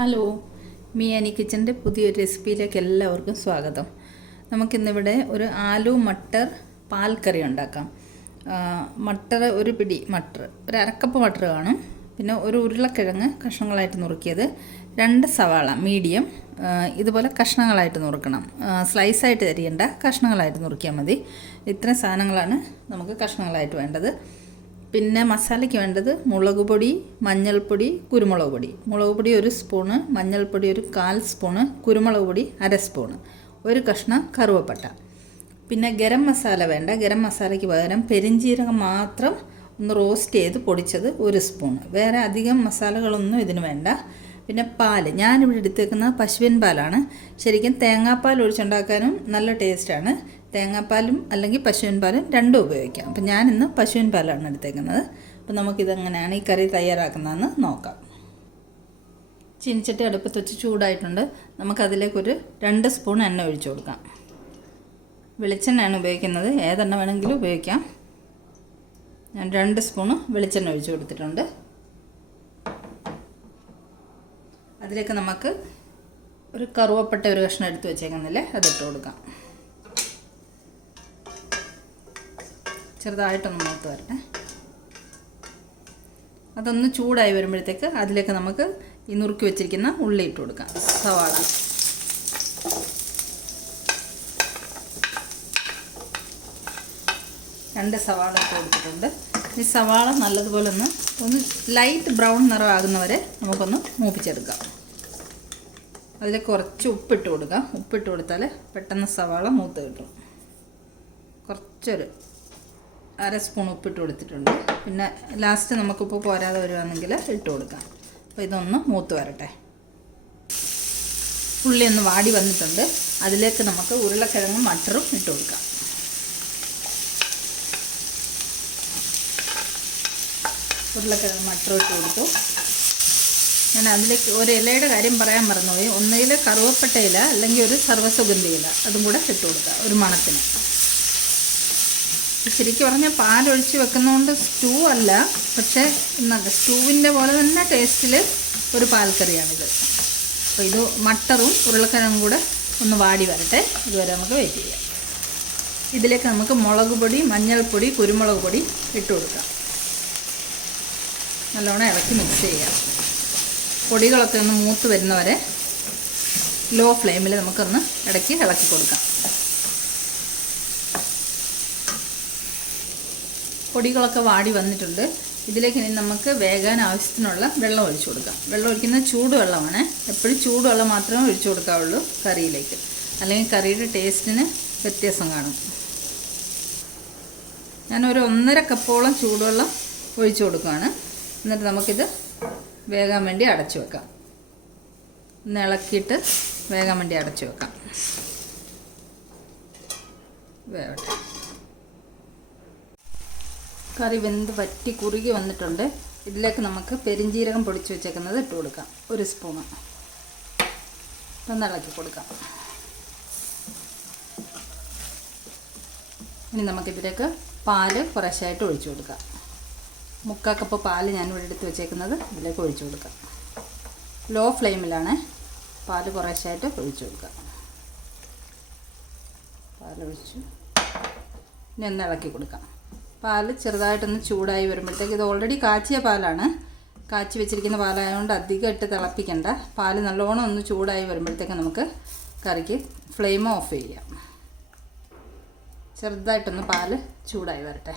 Hello, മിയാനി കിച്ചൻ്റെ പുതിയൊരു റെസിപ്പിയിലേക്ക് എല്ലാവർക്കും സ്വാഗതം. നമുക്കിന്നിവിടെ ഒരു ആലു മട്ടർ പാൽ കറി ഉണ്ടാക്കാം. മട്ടർ ഒരു പിടി മട്ടർ, ഒരു അരക്കപ്പ് മട്ടർ കാണും. പിന്നെ ഒരു ഉരുളക്കിഴങ്ങ് കഷ്ണങ്ങളായിട്ട് നുറുക്കിയത്, 2 സവാള മീഡിയം ഇതുപോലെ കഷ്ണങ്ങളായിട്ട് നുറുക്കണം. സ്ലൈസായിട്ട് അരിയണ്ട, കഷ്ണങ്ങളായിട്ട് നുറുക്കിയാൽ മതി. ഇത്രയും സാധനങ്ങളാണ് നമുക്ക് കഷ്ണങ്ങളായിട്ട് വേണ്ടത്. പിന്നെ മസാലയ്ക്ക് വേണ്ടത് മുളക് പൊടി, മഞ്ഞൾപ്പൊടി, കുരുമുളക് പൊടി. മുളക് പൊടി 1 സ്പൂണ്, മഞ്ഞൾപ്പൊടി ഒരു 1/4 സ്പൂണ്, കുരുമുളക് പൊടി 1/2 സ്പൂണ്, ഒരു കഷ്ണം കറുവപ്പട്ട. പിന്നെ ഗരം മസാല വേണ്ട. ഗരം മസാലയ്ക്ക് പകരം പെരിഞ്ജീരകം മാത്രം ഒന്ന് റോസ്റ്റ് ചെയ്ത് പൊടിച്ചത് 1 സ്പൂണ്. വേറെ അധികം മസാലകളൊന്നും ഇതിന് വേണ്ട. പിന്നെ പാൽ, ഞാനിവിടെ എടുത്തേക്കുന്നത് പശുവിൻ പാലാണ്. ശരിക്കും തേങ്ങാപ്പാൽ ഒഴിച്ചുണ്ടാക്കാനും നല്ല ടേസ്റ്റാണ്. തേങ്ങാപ്പാലും അല്ലെങ്കിൽ പശുവിൻ പാലും രണ്ടും ഉപയോഗിക്കാം. അപ്പം ഞാനിന്ന് പശുവിൻ പാലാണ് എടുത്തേക്കുന്നത്. അപ്പം നമുക്കിതെങ്ങനെയാണ് ഈ കറി തയ്യാറാക്കുന്നതെന്ന് നോക്കാം. ചീനിച്ചട്ടി അടുപ്പത്ത് വെച്ച് ചൂടായിട്ടുണ്ട്. നമുക്കതിലേക്കൊരു 2 സ്പൂൺ എണ്ണ ഒഴിച്ചു കൊടുക്കാം. വെളിച്ചെണ്ണയാണ് ഉപയോഗിക്കുന്നത്, ഏതെണ്ണ വേണമെങ്കിലും ഉപയോഗിക്കാം. ഞാൻ 2 സ്പൂണ് വെളിച്ചെണ്ണ ഒഴിച്ചു കൊടുത്തിട്ടുണ്ട്. അതിലേക്ക് നമുക്ക് ഒരു കറുവപ്പട്ട ഒരു കഷ്ണം എടുത്ത് വെച്ചേക്കുന്നില്ലേ, അതിട്ട് കൊടുക്കാം. ചെറുതായിട്ടൊന്ന് മൂത്ത് വരട്ടെ. അതൊന്ന് ചൂടായി വരുമ്പോഴത്തേക്ക് അതിലേക്ക് നമുക്ക് ഈ നുറുക്കി വെച്ചിരിക്കുന്ന ഉള്ളി ഇട്ട് കൊടുക്കാം. സവാള, രണ്ട് സവാള ഇട്ട് കൊടുത്തിട്ടുണ്ട്. ഈ സവാള നല്ലതുപോലെ ഒന്ന് ലൈറ്റ് ബ്രൗൺ നിറമാകുന്നവരെ നമുക്കൊന്ന് മൂപ്പിച്ചെടുക്കാം. അതിലേക്ക് കുറച്ച് ഉപ്പിട്ട് കൊടുക്കാം. ഉപ്പിട്ട് കൊടുത്താൽ പെട്ടെന്ന് സവാള മൂത്ത് കിട്ടും. കുറച്ചൊരു 1/2 സ്പൂൺ ഉപ്പിട്ട് കൊടുത്തിട്ടുണ്ട്. പിന്നെ ലാസ്റ്റ് നമുക്കിപ്പോൾ പോരാതെ വരുവാണെങ്കിൽ ഇട്ട് കൊടുക്കാം. അപ്പോൾ ഇതൊന്ന് മൂത്ത് വരട്ടെ. ഉള്ളി ഒന്ന് വാടി വന്നിട്ടുണ്ട്. അതിലേക്ക് നമുക്ക് ഉരുളക്കിഴങ്ങും മട്ടറും ഇട്ട് കൊടുക്കാം. ഉരുളക്കിഴങ്ങ് മട്ടറും ഇട്ട് കൊടുത്തു. ഞാൻ അതിലേക്ക് ഒരു ഇലയുടെ കാര്യം പറയാൻ മറന്നുപോയി. ഒന്നുകിൽ കറുവപ്പട്ട ഇല അല്ലെങ്കിൽ ഒരു സർവ്വസുഗന്ധി ഇല, അതും കൂടെ ഇട്ട് കൊടുക്കുക ഒരു മണത്തിന്. ശരിക്കും പറഞ്ഞാൽ പാലൊഴിച്ച് വെക്കുന്നതുകൊണ്ട് സ്റ്റൂ അല്ല, പക്ഷേ സ്റ്റൂവിൻ്റെ പോലെ തന്നെ ടേസ്റ്റിൽ ഒരു പാൽക്കറിയാണിത്. അപ്പോൾ ഇത് മട്ടറും ഉരുളക്കിഴങ്ങും കൂടെ ഒന്ന് വാടി വരട്ടെ. ഇതുവരെ നമുക്ക് വെയിറ്റ് ചെയ്യാം. ഇതിലേക്ക് നമുക്ക് മുളക് പൊടി, മഞ്ഞൾപ്പൊടി, കുരുമുളക് പൊടി ഇട്ട് കൊടുക്കാം. നല്ലോണം ഇളക്കി മിക്സ് ചെയ്യാം. പൊടികളൊക്കെ ഒന്ന് മൂത്ത് വരുന്നവരെ ലോ ഫ്ലെയിമിൽ നമുക്കൊന്ന് ഇടയ്ക്ക് ഇളക്കി കൊടുക്കാം. പൊടികളൊക്കെ വാടി വന്നിട്ടുണ്ട്. ഇതിലേക്ക് ഇനി നമുക്ക് വേകാൻ ആവശ്യത്തിനുള്ള വെള്ളം ഒഴിച്ചു കൊടുക്കാം. വെള്ളം ഒഴിക്കുന്നത് ചൂടുവെള്ളമാണ്. എപ്പോഴും ചൂടുവെള്ളം മാത്രമേ ഒഴിച്ചു കൊടുക്കാവുള്ളൂ കറിയിലേക്ക്, അല്ലെങ്കിൽ കറിയുടെ ടേസ്റ്റിന് വ്യത്യാസം കാണും. ഞാനൊരു 1.5 കപ്പോളം ചൂടുവെള്ളം ഒഴിച്ചു കൊടുക്കുകയാണ്. എന്നിട്ട് നമുക്കിത് വേകാൻ വേണ്ടി അടച്ചു വെക്കാം. ഒന്ന് ഇളക്കിയിട്ട് വേകാൻ വേണ്ടി അടച്ചു വെക്കാം. വേവട്ടെ. കറി വെന്ത് വറ്റി കുറുകി വന്നിട്ടുണ്ട്. ഇതിലേക്ക് നമുക്ക് പെരിഞ്ജീരകം പൊടിച്ച് വെച്ചേക്കുന്നത് ഇട്ട് കൊടുക്കാം. 1 സ്പൂണ്. ഒന്ന് ഇളക്കി കൊടുക്കാം. ഇനി നമുക്കിതിലേക്ക് പാല് കുറേശ്ശായിട്ട് ഒഴിച്ചു കൊടുക്കാം. 3/4 കപ്പ് പാല് ഞാനിവിടെ എടുത്ത് വെച്ചേക്കുന്നത് ഇതിലേക്ക് ഒഴിച്ചു കൊടുക്കാം. ലോ ഫ്ലെയിമിലാണ് പാല് കുറേശ്ശായിട്ട് ഒഴിച്ചു കൊടുക്കുക. പാലൊഴിച്ചു ഇനി ഒന്ന് ഇളക്കി കൊടുക്കാം. പാല് ചെറുതായിട്ടൊന്ന് ചൂടായി വരുമ്പോഴത്തേക്ക്, ഇത് ഓൾറെഡി കാച്ചിയ പാലാണ്, കാച്ചി വെച്ചിരിക്കുന്ന പാലായതുകൊണ്ട് അധികം ഇട്ട് തിളപ്പിക്കണ്ട. പാല് നല്ലോണം ഒന്ന് ചൂടായി വരുമ്പോഴത്തേക്ക് നമുക്ക് കറിക്ക് ഫ്ലെയിം ഓഫ് ചെയ്യാം. ചെറുതായിട്ടൊന്ന് പാല് ചൂടായി വരട്ടെ.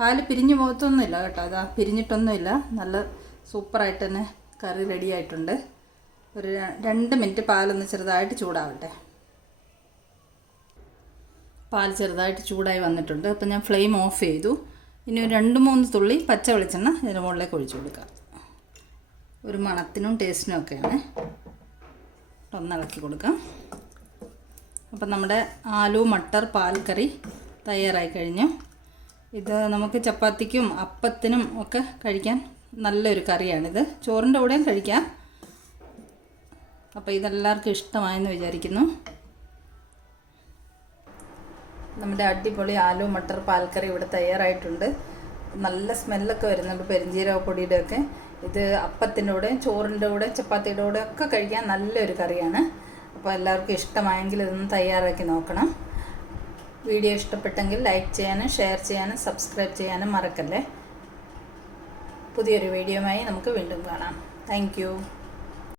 പാല് പിരിഞ്ഞു പോകത്തൊന്നുമില്ല കേട്ടോ, അതാ പിരിഞ്ഞിട്ടൊന്നുമില്ല. നല്ല സൂപ്പറായിട്ട് തന്നെ കറി റെഡി ആയിട്ടുണ്ട്. ഒരു 2 മിനിറ്റ് പാലൊന്ന് ചെറുതായിട്ട് ചൂടാവട്ടെ. പാൽ ചെറുതായിട്ട് ചൂടായി വന്നിട്ടുണ്ട്. അപ്പോൾ ഞാൻ ഫ്ലെയിം ഓഫ് ചെയ്തു. ഇനി ഒരു 2-3 തുള്ളി പച്ച വെളിച്ചെണ്ണ ഇതിന് മുകളിലേക്ക് ഒഴിച്ചു കൊടുക്കാം. ഒരു മണത്തിനും ടേസ്റ്റിനും ഒക്കെയാണ്. ഒന്ന് ഇളക്കി കൊടുക്കാം. അപ്പം നമ്മുടെ ആലു മട്ടർ പാൽ കറി തയ്യാറായി കഴിഞ്ഞു. ഇത് നമുക്ക് ചപ്പാത്തിക്കും അപ്പത്തിനും ഒക്കെ കഴിക്കാൻ നല്ലൊരു കറിയാണിത്. ചോറിൻ്റെ കൂടെയും കഴിക്കാം. അപ്പോൾ ഇതെല്ലാവർക്കും ഇഷ്ടമായെന്ന് വിചാരിക്കുന്നു. നമ്മുടെ അടിപൊളി ആലു മട്ടർ പാൽക്കറി ഇവിടെ തയ്യാറായിട്ടുണ്ട്. നല്ല സ്മെല്ലൊക്കെ വരുന്നുണ്ട് പെരിഞ്ജീരക പൊടിയുടെയൊക്കെ. ഇത് അപ്പത്തിൻ്റെ കൂടെ, ചോറിൻ്റെ കൂടെ, ചപ്പാത്തിയുടെ കൂടെ ഒക്കെ കഴിക്കാൻ നല്ലൊരു കറിയാണ്. അപ്പോൾ എല്ലാവർക്കും ഇഷ്ടമായെങ്കിൽ ഇതൊന്ന് തയ്യാറാക്കി നോക്കണം. വീഡിയോ ഇഷ്ടപ്പെട്ടെങ്കിൽ ലൈക്ക് ചെയ്യാനും ഷെയർ ചെയ്യാനും സബ്സ്ക്രൈബ് ചെയ്യാനും മറക്കല്ലേ. പുതിയൊരു വീഡിയോയുമായി നമുക്ക് വീണ്ടും കാണാം. താങ്ക്